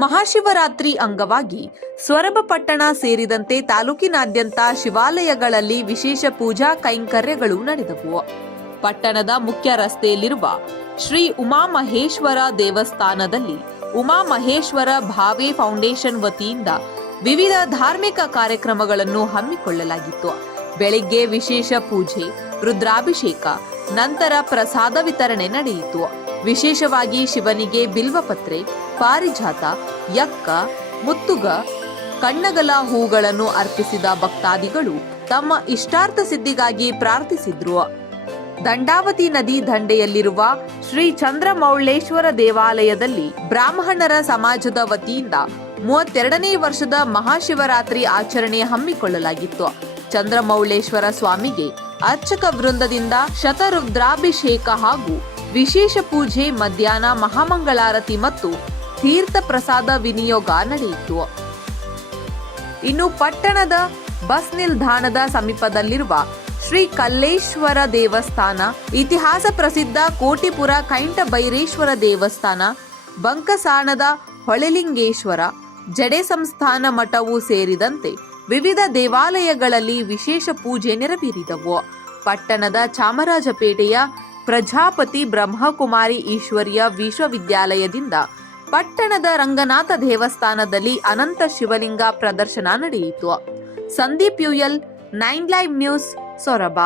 ಮಹಾಶಿವರಾತ್ರಿ ಅಂಗವಾಗಿ ಸೊರಬ ಪಟ್ಟಣ ಸೇರಿದಂತೆ ತಾಲೂಕಿನಾದ್ಯಂತ ಶಿವಾಲಯಗಳಲ್ಲಿ ವಿಶೇಷ ಪೂಜಾ ಕೈಂಕರ್ಯಗಳು ನಡೆದವು. ಪಟ್ಟಣದ ಮುಖ್ಯ ರಸ್ತೆಯಲ್ಲಿರುವ ಶ್ರೀ ಉಮಾಮಹೇಶ್ವರ ದೇವಸ್ಥಾನದಲ್ಲಿ ಉಮಾಮಹೇಶ್ವರ ಭಾವೆ ಫೌಂಡೇಶನ್ ವತಿಯಿಂದ ವಿವಿಧ ಧಾರ್ಮಿಕ ಕಾರ್ಯಕ್ರಮಗಳನ್ನು ಹಮ್ಮಿಕೊಳ್ಳಲಾಗಿತ್ತು. ಬೆಳಿಗ್ಗೆ ವಿಶೇಷ ಪೂಜೆ, ರುದ್ರಾಭಿಷೇಕ, ನಂತರ ಪ್ರಸಾದ ವಿತರಣೆ ನಡೆಯಿತು. ವಿಶೇಷವಾಗಿ ಶಿವನಿಗೆ ಬಿಲ್ವಪತ್ರೆ ಪಾರಿಜಾತ, ಯಕ್ಕ, ಮುತ್ತುಗ, ಕಣ್ಣಗಲ ಹೂಗಳನ್ನು ಅರ್ಪಿಸಿದ ಭಕ್ತಾದಿಗಳು ತಮ್ಮ ಇಷ್ಟಾರ್ಥ ಸಿದ್ಧಿಗಾಗಿ ಪ್ರಾರ್ಥಿಸಿದ್ರು. ದಂಡಾವತಿ ನದಿ ದಂಡೆಯಲ್ಲಿರುವ ಶ್ರೀ ಚಂದ್ರಮೌಳೇಶ್ವರ ದೇವಾಲಯದಲ್ಲಿ ಬ್ರಾಹ್ಮಣರ ಸಮಾಜದ ವತಿಯಿಂದ ಮೂವತ್ತೆರಡನೇ ವರ್ಷದ ಮಹಾಶಿವರಾತ್ರಿ ಆಚರಣೆ ಹಮ್ಮಿಕೊಳ್ಳಲಾಗಿತ್ತು. ಚಂದ್ರಮೌಳೇಶ್ವರ ಸ್ವಾಮಿಗೆ ಅರ್ಚಕ ವೃಂದದಿಂದ ಶತರುದ್ರಾಭಿಷೇಕ ಹಾಗೂ ವಿಶೇಷ ಪೂಜೆ, ಮಧ್ಯಾಹ್ನ ಮಹಾಮಂಗಳಾರತಿ ಮತ್ತು ತೀರ್ಥ ಪ್ರಸಾದ ವಿನಿಯೋಗ ನಡೆಯಿತು. ಇನ್ನು ಪಟ್ಟಣದ ಬಸ್ ನಿಲ್ದಾಣದ ಸಮೀಪದಲ್ಲಿರುವ ಶ್ರೀ ಕಲ್ಲೇಶ್ವರ ದೇವಸ್ಥಾನ, ಇತಿಹಾಸ ಪ್ರಸಿದ್ಧ ಕೋಟಿಪುರ ಕೈಂಟ ಬೈರೇಶ್ವರ ದೇವಸ್ಥಾನ, ಬಂಕಸಾಣದ ಹೊಳೆಲಿಂಗೇಶ್ವರ, ಜಡೆ ಸಂಸ್ಥಾನ ಮಠವು ಸೇರಿದಂತೆ ವಿವಿಧ ದೇವಾಲಯಗಳಲ್ಲಿ ವಿಶೇಷ ಪೂಜೆ ನೆರವೇರಿದವು. ಪಟ್ಟಣದ ಚಾಮರಾಜಪೇಟೆಯ ಪ್ರಜಾಪತಿ ಬ್ರಹ್ಮಕುಮಾರಿ ಈಶ್ವರ್ಯ ವಿಶ್ವವಿದ್ಯಾಲಯದಿಂದ ಪಟ್ಟಣದ ರಂಗನಾಥ ದೇವಸ್ಥಾನದಲ್ಲಿ ಅನಂತ ಶಿವಲಿಂಗ ಪ್ರದರ್ಶನ ನಡೆಯಿತು. ಸಂದೀಪ್ ಯುಯಲ್ ನೈನ್ ಲೈವ್ ನ್ಯೂಸ್ ಸೊರಬ.